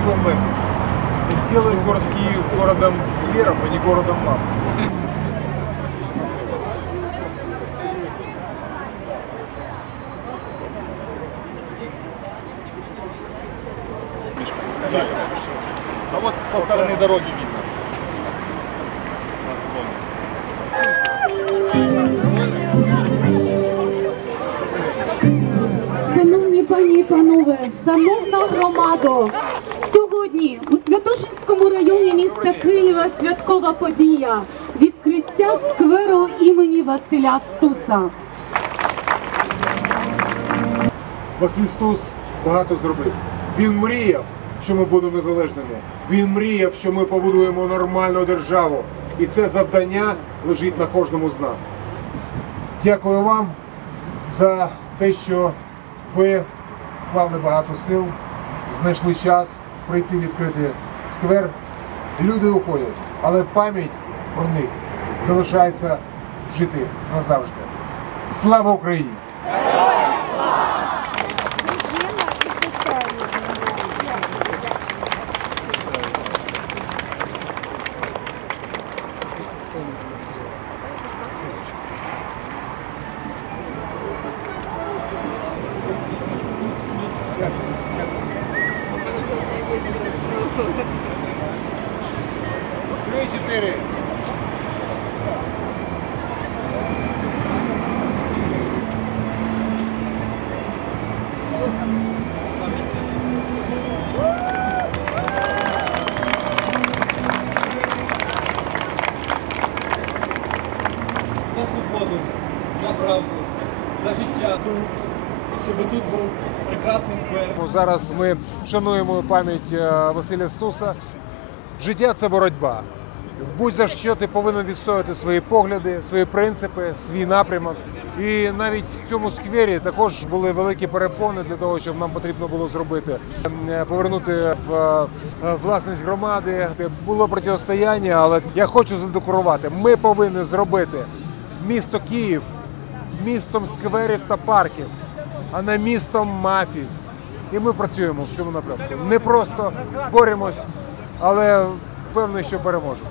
ключевой месседж. Мы сделаем город Киев городом скверов, а не городом мам. А вот со стороны дороги видно. На склоне. Шановні пані і панове, шановна громадо, Сьогодні у Святошинському районі міста Києва святкова подія відкриття скверу імені Василя Стуса. Василь Стус багато зробив. Він мріяв, що ми будемо незалежними. Він мріяв, що ми побудуємо нормальну державу. І це завдання лежить на кожному з нас. Дякую вам за те, що ви вклали багато сил, знайшли час прийти відкрити сквер. Люди уходять, але пам'ять про них залишається жити назавжди. Слава Україні! Три-чотири. за свободу, за правду, за життя щоб тут був прекрасний сквер. Зараз ми шануємо пам'ять е, Василя Стуса. Життя це боротьба. В будь-за що ти повинен відстояти свої погляди, свої принципи, свій напрямок. І навіть в цьому сквері також були великі перепони для того, щоб нам потрібно було зробити Е, повернути в е, власність громади. Було протистояння, але я хочу задекорувати. Ми повинні зробити місто Київ містом скверів та парків, а не містом мафій. І ми працюємо в цьому напрямку. Не просто боремось, але впевнений, що переможемо.